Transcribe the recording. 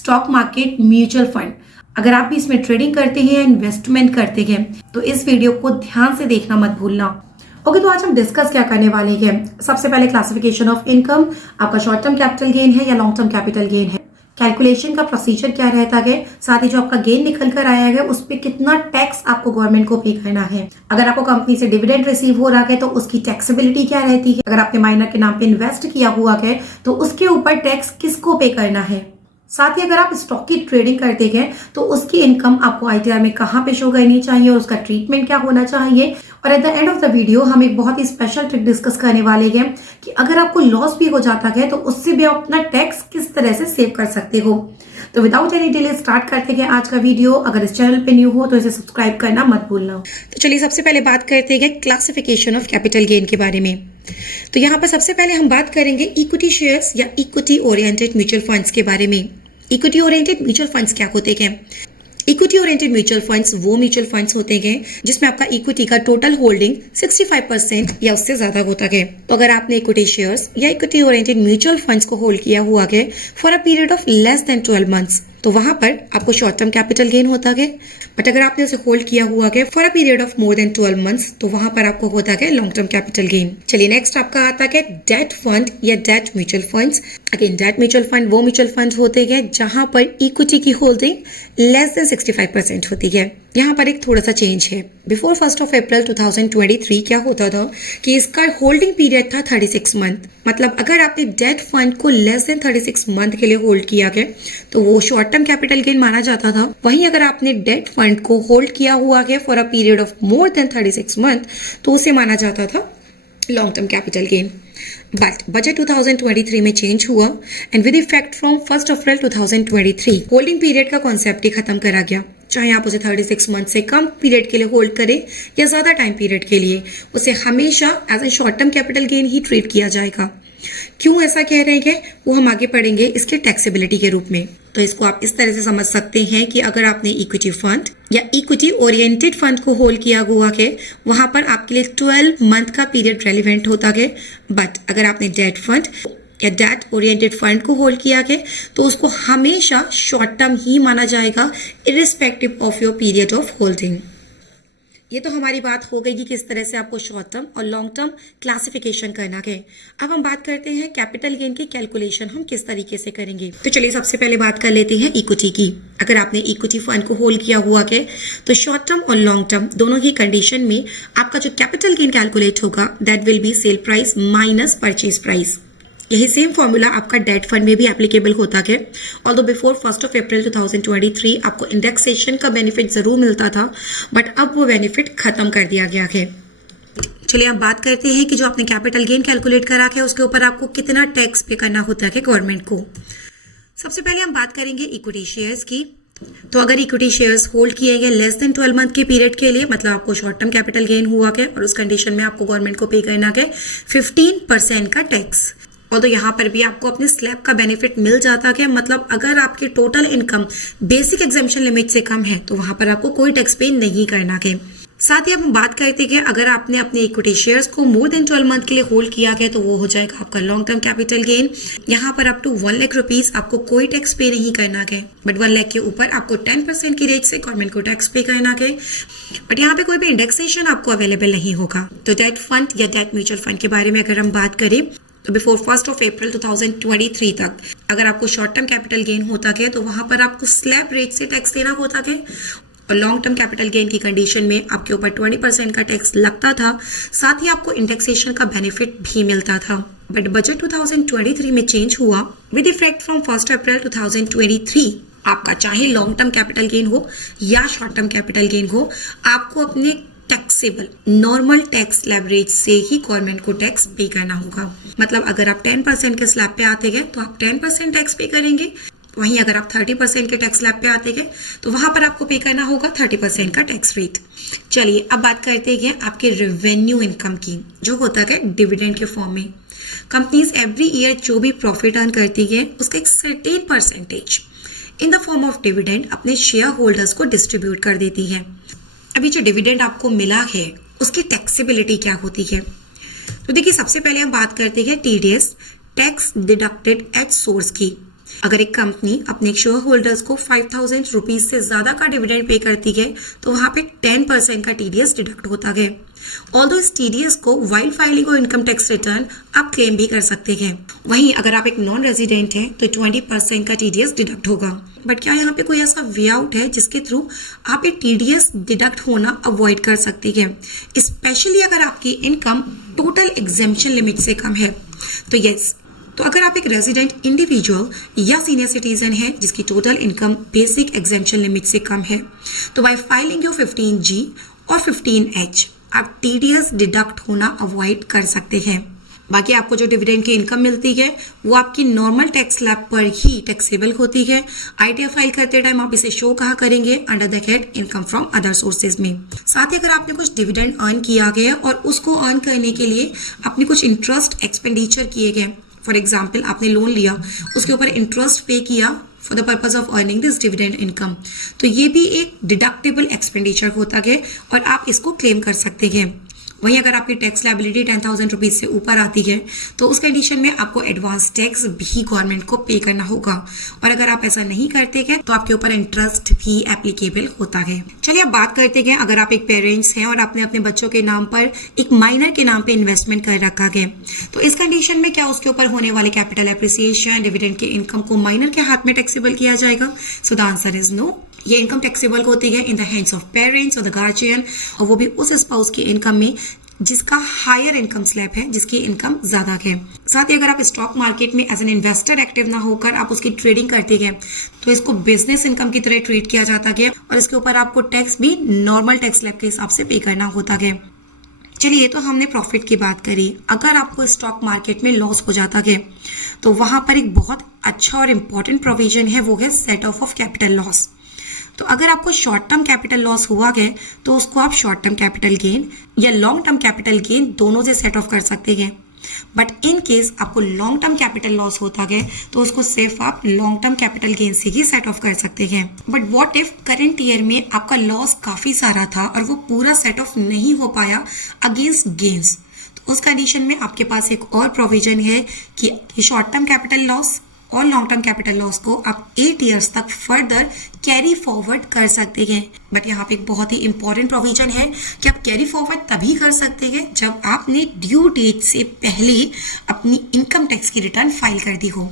Stock market, mutual fund. अगर आप भी इसमें ट्रेडिंग करते हैं, इन्वेस्टमेंट करते हैं, तो इस वीडियो को ध्यान से देखना मत भूलना। ओके, तो आज हम डिस्कस क्या करने वाले हैं। सबसे पहले क्लासिफिकेशन ऑफ इनकम, आपका शॉर्ट टर्म कैपिटल गेन है या लॉन्ग टर्म कैपिटल गेन है, कैलकुलेशन का प्रोसीजर क्या रहता है, साथ ही जो आपका गेन निकल कर आया है उस पर कितना टैक्स आपको गवर्नमेंट को पे करना है। अगर आपको कंपनी से डिविडेंड रिसीव हो रहा है तो उसकी टैक्सेबिलिटी क्या रहती है। अगर आपने माइनर के नाम पे इन्वेस्ट किया हुआ है तो उसके ऊपर टैक्स किसको पे करना है। साथ ही अगर आप स्टॉक की ट्रेडिंग करते हैं तो उसकी इनकम आपको आईटीआर में कहाँ पे शो करनी चाहिए और उसका ट्रीटमेंट क्या होना चाहिए। और at the end of the video हम एक बहुत ही स्पेशल ट्रिक डिस्कस करने वाले हैं कि अगर आपको लॉस भी हो जाता है तो उससे भी आप अपना टैक्स किस तरह से सेव कर सकते हो। तो विदाउट एनी डिले स्टार्ट करते हैं आज का वीडियो। अगर इस चैनल पे न्यू हो तो इसे सब्सक्राइब करना मत भूलना। तो चलिए सबसे पहले बात करते हैं क्लासिफिकेशन ऑफ कैपिटल गेन के बारे में। तो यहाँ पर सबसे पहले हम बात करेंगे इक्विटी शेयर्स या इक्विटी ओरिएंटेड म्यूचुअल फंड्स के बारे में। इक्विटी ओरिएंटेड म्यूचुअल फंड्स क्या होते हैं। इक्विटी ओरिएंटेड म्यूचुअल फंड्स वो म्यूचुअल फंड्स होते हैं जिसमें आपका इक्विटी का टोटल होल्डिंग 65% या उससे ज्यादा होता है। तो अगर आपने इक्विटी शेयर्स या इक्विटी ओरिएंटेड म्यूचुअल फंड्स को होल्ड किया हुआ है for a period of less than 12 months तो वहां पर आपको शॉर्ट टर्म कैपिटल गेन होता है। बट अगर आपने उसे होल्ड किया हुआ है for a period of more than 12 months तो वहां पर आपको होता है लॉन्ग टर्म कैपिटल गेन। चलिए नेक्स्ट आपका आता है डेट फंड या debt mutual funds. Again debt mutual fund वो म्यूचुअल फंड होते हैं जहां पर इक्विटी की होल्डिंग लेस देन 65% होती है। यहाँ पर एक थोड़ा सा चेंज है। बिफोर 1 अप्रैल 2023 क्या होता था कि इसका होल्डिंग पीरियड था 36 मंथ। मतलब अगर आपने डेट फंड को लेस देन 36 मंथ के लिए होल्ड किया है तो वो शॉर्ट टर्म कैपिटल गेन माना जाता था। वहीं अगर आपने डेट फंड को होल्ड किया हुआ है for a period of more than 36 month तो उसे माना जाता था long term capital gain. But budget 2023 में चेंज हुआ and with effect from 1 April 2023 holding period का कॉन्सेप्ट ही खत्म करा गया। चाहे आप उसे 36 मंथ से कम पीरियड के लिए होल्ड करें या ज्यादा टाइम पीरियड के लिए, उसे हमेशा as a short term capital gain ही ट्रीट किया जाएगा। क्यों ऐसा कह रहे हैं वो हम आगे पढ़ेंगे इसके टैक्सेबिलिटी के रूप में। तो इसको आप इस तरह से समझ सकते हैं कि अगर आपने इक्विटी फंड या इक्विटी ओरिएंटेड फंड को होल्ड किया हुआ है वहां पर आपके लिए 12 मंथ का पीरियड रेलिवेंट होता है। बट अगर आपने डेट फंड या डेट ओरिएंटेड फंड को होल्ड किया है तो उसको हमेशा शॉर्ट टर्म ही माना जाएगा irrespective of your period of holding. ये तो हमारी बात हो गई कि किस तरह से आपको शॉर्ट टर्म और लॉन्ग टर्म क्लासिफिकेशन करना है। अब हम बात करते हैं कैपिटल गेन की कैलकुलेशन हम किस तरीके से करेंगे। तो चलिए सबसे पहले बात कर लेते हैं इक्विटी की। अगर आपने इक्विटी फंड को होल्ड किया हुआ है तो शॉर्ट टर्म और लॉन्ग टर्म दोनों ही कंडीशन में आपका जो कैपिटल गेन कैलकुलेट होगा that will be sale price minus purchase price. यही सेम फॉर्मूला आपका डेट फंड में भी एप्लीकेबल होता है। ऑल्दो बिफोर 1 अप्रैल 2023 आपको इंडेक्सेशन का बेनिफिट जरूर मिलता था बट अब वो बेनिफिट खत्म कर दिया गया है। चलिए अब बात करते हैं कि जो आपने कैपिटल गेन कैलकुलेट करा है उसके ऊपर आपको कितना टैक्स पे करना होता है गवर्नमेंट को। सबसे पहले हम बात करेंगे इक्विटी शेयर्स की। तो अगर इक्विटी शेयर्स होल्ड किए गए लेस देन 12 मंथ के पीरियड के लिए मतलब आपको शॉर्ट टर्म कैपिटल गेन हुआ है और उस कंडीशन में आपको गवर्नमेंट को पे करना है 15% का टैक्स। और तो यहाँ पर भी आपको अपने स्लैब का बेनिफिट मिल जाता है। मतलब अगर आपकी total income basic exemption limit से कम है तो वहां पर आपको कोई टैक्स पे नहीं करना है। साथ ही अब हम बात करते हैं अगर आपने अपने इक्विटी शेयर्स को मोर देन 12 मंथ के लिए होल्ड किया गया तो वो हो जाएगा आपका लॉन्ग टर्म कैपिटल गेन। यहाँ पर अप टू 1 लाख रुपीज आपको कोई टैक्स पे नहीं करना है। बट 1 लाख के ऊपर आपको 10% की रेट से गवर्नमेंट को टैक्स पे करना है। बट यहाँ पे कोई भी इंडेक्सेशन आपको अवेलेबल नहीं होगा। तो डेट फंड या डेट म्यूचुअल फंड के बारे में अगर हम बात करें तो बिफोर 1 अप्रैल 2023 तक अगर आपको शॉर्ट टर्म कैपिटल गेन होता है तो वहां पर आपको स्लैब रेट से टैक्स देना होता है और लॉन्ग टर्म कैपिटल गेन की कंडीशन में आपके ऊपर 20% का टैक्स लगता था। साथ ही आपको इंडेक्सेशन का बेनिफिट भी मिलता था। बट बजट 2023 में चेंज हुआ विद इफेक्ट फ्रॉम 1 अप्रैल 2023 आपका चाहे लॉन्ग टर्म कैपिटल गेन हो या शॉर्ट टर्म कैपिटल गेन हो आपको अपने taxable normal tax slab rate से ही गवर्नमेंट को टैक्स पे करना होगा। मतलब अगर आप 10% के स्लैब पे आते गए तो आप 10% टैक्स पे करेंगे। वहीं अगर आप 30% के टैक्स स्लैब पे आते गए तो वहां पर आपको पे करना होगा 30% का टैक्स रेट। चलिए अब बात करते हैं आपके रेवेन्यू इनकम की जो होता है डिविडेंड के फॉर्म में। कंपनीज एवरी ईयर जो भी प्रॉफिट अर्न करती है उसका एक certain percentage in the form of dividend अपने शेयर होल्डर्स को डिस्ट्रीब्यूट कर देती है। अभी जो डिविडेंड आपको मिला है उसकी टैक्सेबिलिटी क्या होती है। तो देखिए सबसे पहले हम बात करते हैं TDS tax deducted at source की। अगर एक कंपनी अपने शेयर होल्डर्स को 5,000 रुपीज से ज्यादा का डिविडेंड पे करती है तो वहां पे 10% का टीडीएस डिडक्ट होता है। ऑल्दो इस टीडीएस को वाइल फाइलिंग और इनकम टैक्स रिटर्न आप क्लेम भी कर सकते हैं। वहीं अगर आप एक नॉन रेजिडेंट हैं तो 20% का टीडीएस डिडक्ट होगा। बट क्या यहाँ पे कोई ऐसा वे आउट है जिसके थ्रू आप ये टीडीएस डिडक्ट होना अवॉइड कर सकते हैं, स्पेशली अगर आपकी इनकम टोटल एग्जेम्पशन लिमिट से कम है? तो यस, तो अगर आप एक रेजिडेंट इंडिविजुअल या सीनियर सिटीजन है जिसकी total income basic exemption limit से कम है, तो बाय फाइलिंग योर 15G और 15H आप टीडीएस डिडक्ट होना अवॉइड कर सकते हैं। बाकी आपको जो डिविडेंड की इनकम मिलती है वो आपकी नॉर्मल टैक्स स्लैब पर ही टैक्सेबल होती है। आईटीआर फाइल करते टाइम आप इसे शो कहाँ करेंगे? Under the head income from other sources में। साथ ही अगर आपने कुछ डिविडेंड अर्न किया गया और उसको अर्न करने के लिए आपने कुछ इंटरेस्ट एक्सपेंडिचर किए गए, फॉर एग्जाम्पल आपने लोन लिया, उसके ऊपर इंटरेस्ट पे किया for the purpose of earning this dividend income, तो ये भी एक डिडक्टेबल एक्सपेंडिचर होता है और आप इसको क्लेम कर सकते हैं। वहीं अगर आपकी टैक्स लायबिलिटी 10,000 रुपीज से ऊपर आती है तो उस कंडीशन में आपको एडवांस टैक्स भी गवर्नमेंट को पे करना होगा, और अगर आप ऐसा नहीं करते हैं तो आपके ऊपर इंटरेस्ट भी एप्लीकेबल होता है। चलिए अब बात करते हैं, अगर आप एक पेरेंट्स हैं और आपने अपने बच्चों के नाम पर एक माइनर के नाम पे इन्वेस्टमेंट कर रखा है, तो इस कंडीशन में क्या उसके ऊपर होने वाले कैपिटल एप्रिसिएशन, डिविडेंड के इनकम को माइनर के हाथ में टैक्सेबल किया जाएगा? So the answer is no. ये इनकम टैक्सेबल होती है in the hands of parents और द गार्जियन, और वो भी उस स्पाउस की इनकम में जिसका हायर इनकम स्लैब है, जिसकी इनकम ज्यादा है। साथ ही अगर आप स्टॉक मार्केट में एज एन इन्वेस्टर एक्टिव ना होकर आप उसकी ट्रेडिंग करते हैं तो इसको बिजनेस इनकम की तरह ट्रीट किया जाता है और इसके ऊपर आपको टैक्स भी नॉर्मल टैक्स स्लैब के हिसाब से पे करना होता है। चलिए, तो हमने प्रॉफिट की बात करी। अगर आपको स्टॉक मार्केट में लॉस हो जाता है तो वहां पर एक बहुत अच्छा और इंपॉर्टेंट प्रोविजन है, वो है सेट ऑफ कैपिटल लॉस। तो अगर आपको शॉर्ट टर्म कैपिटल लॉस हुआ है तो उसको आप शॉर्ट टर्म कैपिटल गेन या लॉन्ग टर्म कैपिटल गेन दोनों से सेट ऑफ कर सकते हैं। बट इन केस आपको लॉन्ग टर्म कैपिटल लॉस होता है तो उसको सिर्फ आप लॉन्ग टर्म कैपिटल गेन से ही सेट ऑफ कर सकते हैं। But what if current year में आपका लॉस काफी सारा था और वो पूरा सेट ऑफ नहीं हो पाया अगेंस्ट गेन्स? तो उस कंडीशन में आपके पास एक और प्रोविजन है कि शॉर्ट टर्म कैपिटल लॉस और लॉन्ग टर्म कैपिटल लॉस को आप 8 इयर्स तक फर्दर कैरी फॉरवर्ड कर सकते हैं। बट यहाँ पे एक बहुत ही इंपॉर्टेंट प्रोविजन है कि आप कैरी फॉरवर्ड तभी कर सकते हैं जब आपने ड्यू डेट से पहले अपनी इनकम टैक्स की रिटर्न फाइल कर दी हो।